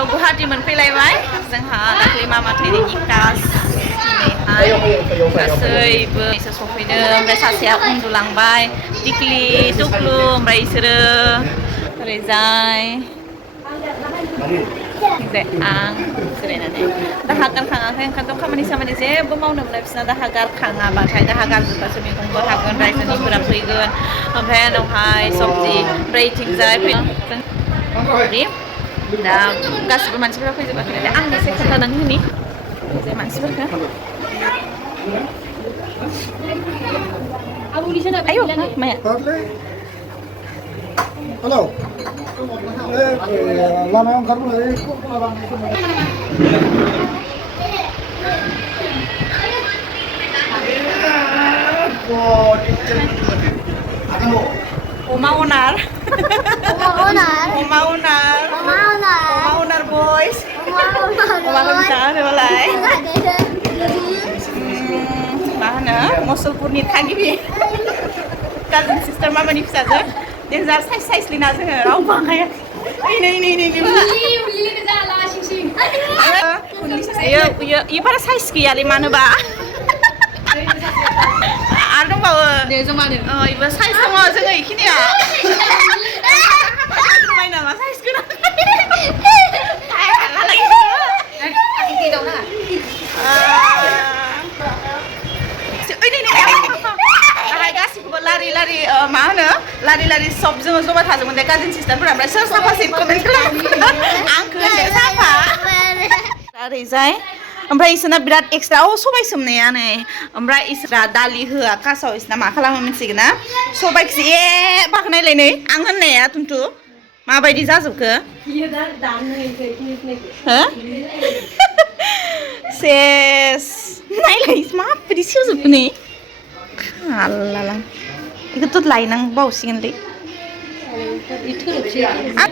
गुवाहाटी मोनफैलायबाय जोंहा दाख्लै मामा थैनायनि कास दिनैहाय गासैबो इसोर सफैदों ओमफ्राय सासेया उन्दुलांबाय टिक्लि टुक्लु ओमफ्राय इसोरो ओरैजाय आं जिरायनानै दाहा गारखाङाखै ओंखायनोथ' खामानि सामानि जेबो मावनो मोना बिसोरना दाहा गारखाङाबाथाय दाहा गारजोबबासो मैगंबो हागोन रायजोनिफोरा फैगोन ओमफ्राय उनावहाय सबजि ओमफ्राय इथिंजाय दा गासिबो मानसिफोरा फैजोबाखै आं एसे खोन्थानानै होनि जे मानसिफोरखौ आयौ माया हेलौ लामायाव ओंखारबोनाय अमा अनार बयस अमाखौ फिसा होनोबालाय मा होनो मुसलपुरनि थागिबि काजिन सिस्टार मामानि फिसाजो डेन्जार साइज लिना जोङो रावबो इयो बारा साइज गैयालै मानोबा आरो दंबावो इबो साइज दङ जोङो इखिनिया नामा साइज गोनां गासिखौबो लारि लारि मा होनो लारि लारि सब जोङो जमा थाजोबमोन दे काजिन सिस्टारफोरा ओमफ्राय सोर साफा कमेन्ट खालामो आंखौ साफा ओरैजाय ओमफ्राय इसोरना बिराद एक्सट्रा सबाइ सोमनाया नै ओमफ्राय इसोरा दालि होआ कासाव इसोरना मा खालामो मिथिगोन ना सबाइखौसो बाखनायलाय नै आं होननाया तुनतु माबायदि जाजोबखो सेस नायलाय माबायदि सेवजोबखो नै खालालां बेखौथ' लायनांबावसिगोनलै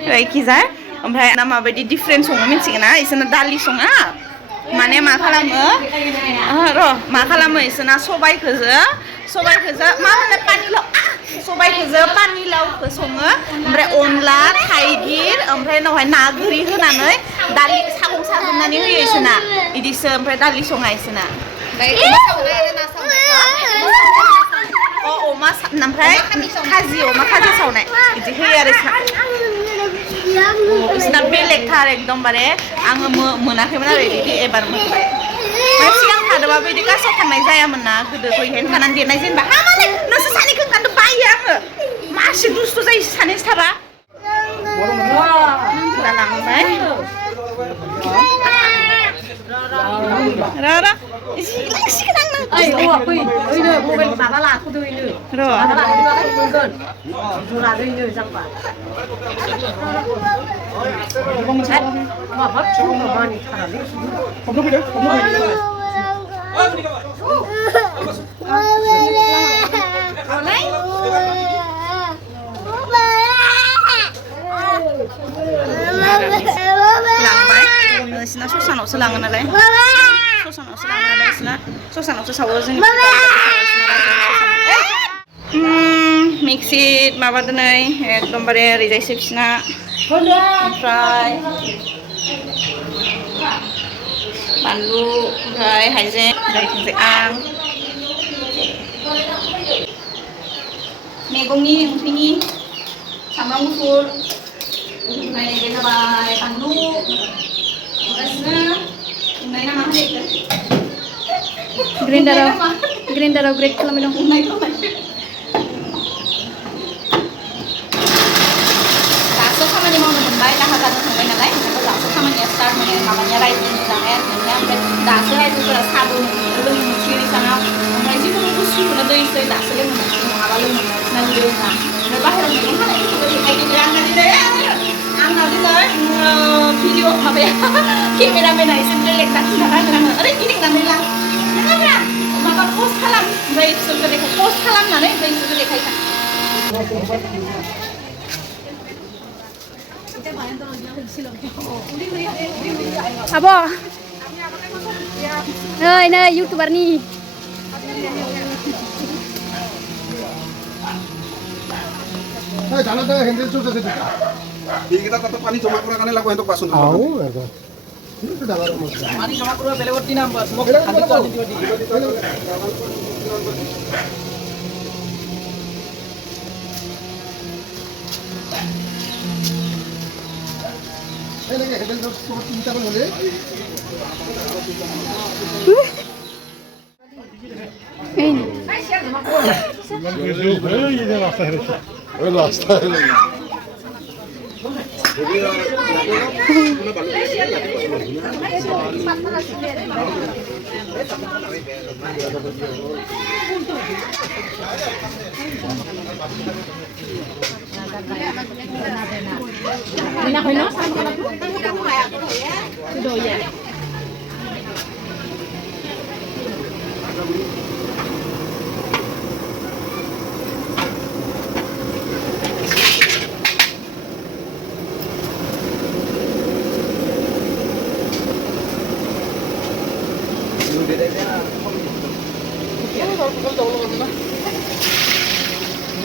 जायखिजाया ओमफ्राय ना माबायदि डिफारेन्ट सङो मिथिगोन ना इसोरना दालि सङा माने मा खालामो मा खालामो इसोरना सबाइखौजो मा होनो पानिलाव सबाइखौजो पानिलावखौ सङो ओमफ्राय अनला थाइगिर ओमफ्राय उनावहाय ना गोरि होनानै दालि सागं साजोबनानै होयो इसोरना बिदिसो ओमफ्राय दालि सङा इसोरना अमा ओमफ्राय अमा खाजि सावनाय बिदि होयो आरो इसोरना बेलेगथार एकदमबारे आङो मोनाखैमोन आरो बिदि एबार मोनबाय सिगां थादोंबा बिदि गासैयाव थांनाय जायामोन ना गोदोथ' इहायनो थानानै देरनाय जेनेबा मालाय नोंसोर सानैखौ ओंखायनोथ' बायो आङो मासे दुस्थ' जायो सानैसो थाबा लांबाय नोंसिना ससानावसो लाङो नालाय ससानावसो सावो जोंनि मिक्सिट माबादो नै एकदमबारे ओरैजायसो बिसिना ओमफ्राय बानलु ओमफ्राय हाइजें ओमफ्राय आं मैगंनि ओंख्रिनि सामब्राम गुफुर ओमफ्राय बे जाबाय बानलु ग्रेन्डाराव ग्रेड खालामबाय दं दासो खामानि मावनो मोनबाय दाहा जानो थांबाय नालाय दासो खामानिया स्टार्ट मोनो माबानिया रायजोनि जानाय आरो ओमफ्राय दासो रायजोफोरा साहा लोंनो मोनसिगोन इसानाव ओमफ्राय जिखुनु बुस्थुखौनो दैसै दासो लोंनो मोनसिगोन नङाबा लोंनो मोना लोङा ओमफ्राय बाहेरायाव मैगं फाननायफोरखौबो देखायदों आंना दिनै भिडिअ माबाया केमेरामेना एसे बेलेग खिन्थाना होगोन आङो ओरै गिदिंनानै लां माबा पस्ट खालाम ओमफ्राय बिसोरखौ देखाय पस्ट खालामनानै ओमफ्राय बिसोरखौ देखायखा आब' नै इउटुबारनि জানাতে হ্যান্ডেল চলতেছে সেইকেইটা তাতে পানী জমা কৰাৰ কাৰণে লাগব সিহঁতক বাচন পানী জমা কৰিব বেলেগৰ দিনা মোক খালি কৰি দিব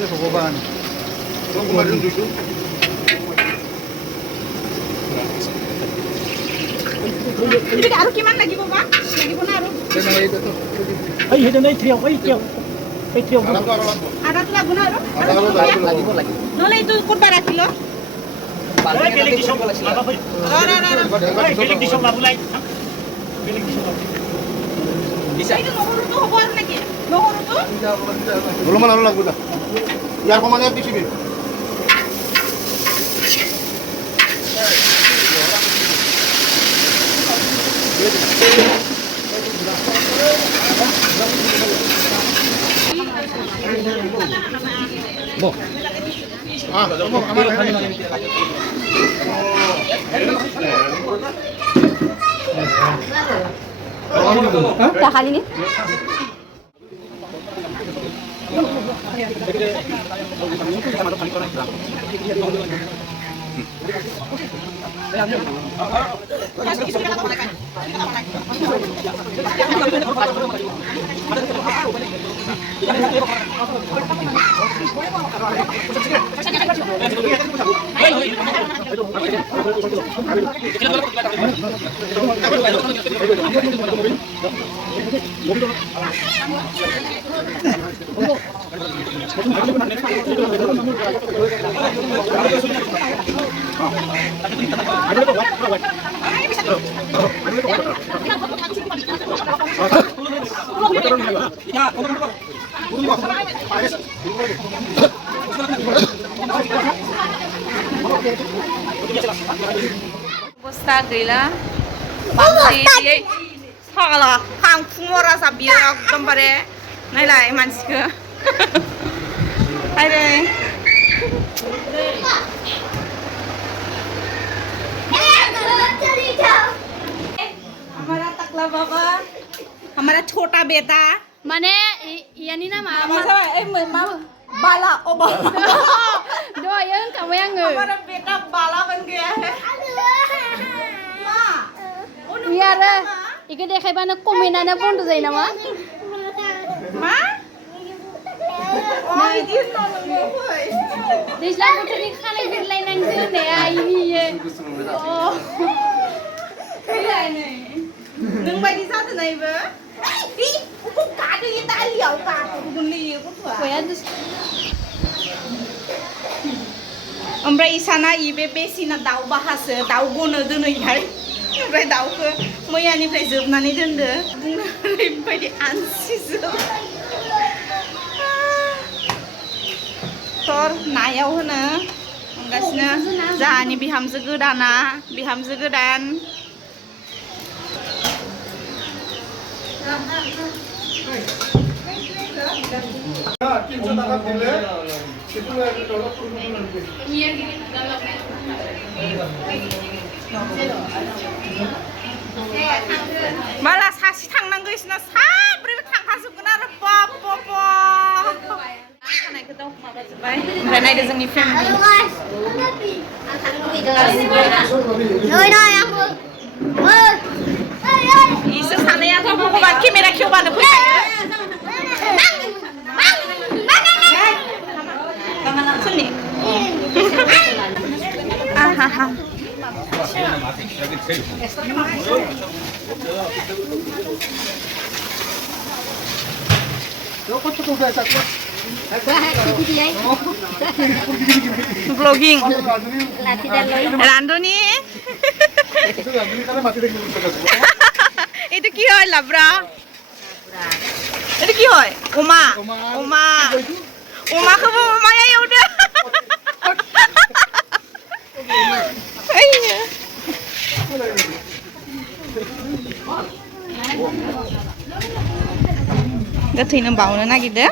এই ভগৱান আৰু কিমান লাগিব বা লাগিব না আৰু আদাটো লাগব না আৰু নহ'লে এইটো ক'তবা ৰাখিলো এইটো নহৰুটো হ'ব আৰু নেকি নহৰুটো অলপমান আৰু লাগব দা ইয়াৰ সমানে PCB tak kali ni. Basta gila, bangsi salah, hang kumor rasa biar aku tempare, nilai mansika. Ada. हमारा तकला बाबा हमारा छोटा बेटा Mana yani nama मजा बाला ओ बाला doa yang kamu yang हमारा बेटा बाला बन गया है माँ biar ikan dia kayak mana komenan apa pun tu saya nama माँ oh ini tolong gue di Islam tu ni kalau berlain nanti ni ini ye oh Đây này đừng bay đi sao thế này với đi cũng cả đi ta liều cả cũng lì cũng phải kaya tu ओमफ्राय इसाना इबे बेसिना दाउ बाहासो दाउ गनो दोनैहाय ओमफ्राय दाउखौ मैयानिफ्राय जोबनानै दोनदो बुंनो ओरैबायदि आनसिजोब टर नायाव होनो संगासिनो जाहानि बिहामजो गोदाना बिहामजो गोदान माला सासे थांनांगौ इसना साब्रैबो थांफाजोबगोन आरो बाप बाप खानायखौ दाव माबाजोब्बाय ओमफ्राय नायदो जोंनि फेमिलि इसोर सानैयाथ' भगबान केमेरा खेवबानो फैखायो सोरनि हा हा ব্লগিং ৰান্ধনী এইটো কি হয় লাবৰা এইটো কি হয় উমা উমা উমাखौबो उमाया एवदो गोथैनो बावनो नागिरदो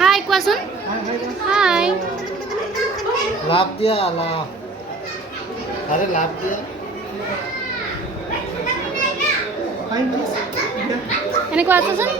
Hi, কোৱাচোন Hi. লাভ দিয়া লাভ আরে লাভ দিয়া এনেকুৱা আছাচোন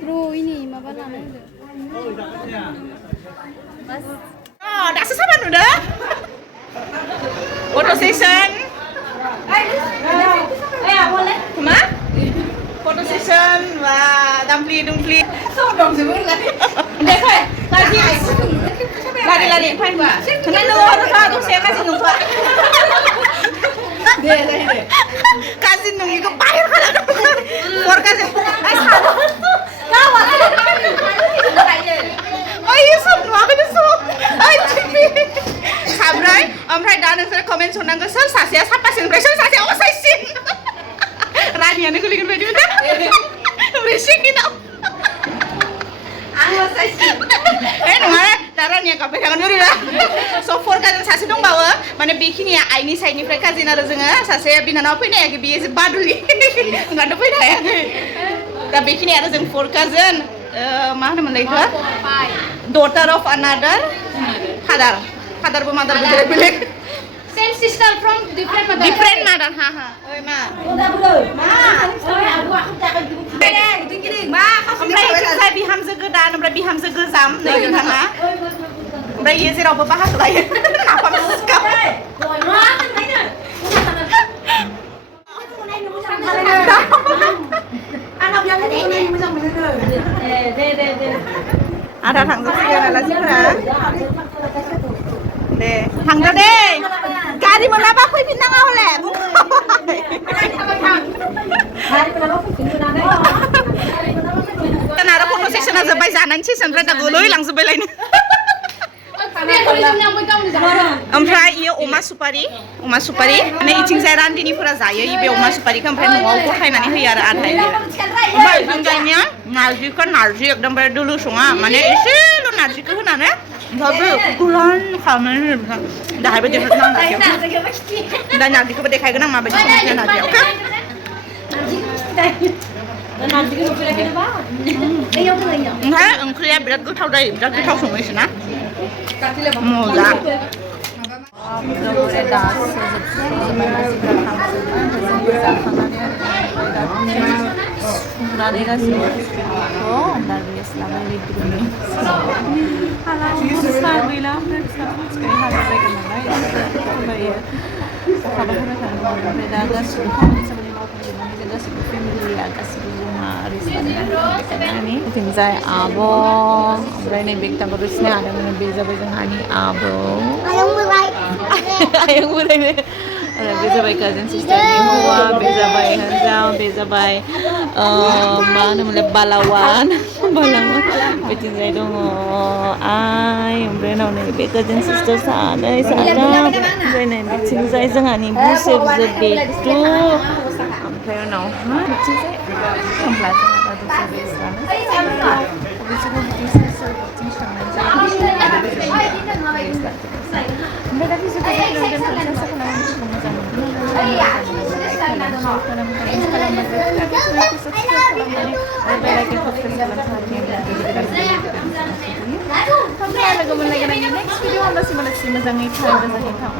Bro, ini maaf lah. Bas. Oh, dasu sama udah. Photo session. Boleh. Ma? Photo session. Wah, dumpli. Sodom sebenarnya. Dek, lari. Fine gua. Kenapa lu harus tuh saya kasih numpak. Deh. Kasih nungi ke pahir kalau for kasih. Ay, sado. Kawan. Oh iya, semua aku disuruh. Ay, cipi. Sabrai, ompray दा नोंसोर comment हरनांगौ सोर सासेया साफासिननिफ्राय सोर सासेया असाइसिन रानियानो गोलैगोन बायदि मोनदों रेसिकिनाव आं असाइसिन नङा दा रानिया गाबबाय थागोन ओरैनो स' फर काजिन सासे दंबावो माने बेखिनिया आइनि साइडनिफ्राय काजिन आरो जोङो सासे बिनानावा फैनो हायाखै बियो एसे बादुलि ओंखायनोथ' फैनो हायाखै दा बेखिनि आरो जों फर काजिन मा होनोमोनलाय बेखौ daughter of another father mother बेलेग Same sister from different mother. different mother ha ओइ मा ओमफ्राय ओमफ्राय बिहामजो गोदान ओमफ्राय बिहामजो गोजाम नै नोंथाङा ओमफ्राय इयो जेरावबो बाहागो लायो नाफाम सिखाव आधा थांजोबसिगोन आलासिफोरा दे थांदो दे गारि मोनाबा फैफिननाङा हले आरो फट' सेसना जोब्बाय जानायनि सेसननिफ्राय दा गोलै लांजोब्बायलायनो ओमफ्राय इयो अमा सुपारि माने इथिंजाय रान्दिनिफोरा जायो बे अमा सुपारिखौ ओमफ्राय न'आव गथायनानै होयो आरो आधाय ओमफ्राय इथिंजायनिया नारजि एकदमबारे दोलो सङा माने एसेल' नारजिखौ होनानै ओमफ्राय गुरान खालामनानै दाहायबो देखायगोन आं दा नारजिखौबो देखायगोन आं माबायदि सङो नारजिया ओमफ्राय ओंख्रिया बिराद गोथाव जायो बिराद गोथाव सङो इसोरना मोजां माने जों गासिबो फेमिलिया गासिबो जमा रेस्टुरेन्टआव बिथिंजाय आब' ओमफ्राय नै बेग दांगुरसिनि आदामोन बे जाबाय जोंहानि आब' आयं बोरायनो आरो बे जाबाय काजिन सिस्टारनि हौवा बे जाबाय हिन्जाव बे जाबाय मा होनोमोनलाय बालावान बिथिंजाय दङ आइ ओमफ्राय उनाव नै बे काजिन सिस्टार सानै साथाम ओमफ्राय नै बिथिंजाय जोंहानि बुसेबजो बेटु ओमफ्राय उनावहाय बिथिंजाय होमब्ला जोंहा दसे रेस्ट लानो बिसोरनो बिदि सोर बिथिं संनाय जायो ओमफ्राय दा बिसोरखौ दोनथ'नोसै खालामनो मोजां लोगो मोनलायगोन नेक्स्ट भिडिअ होमब्लासिम मोजाङै थां मोजाङै थां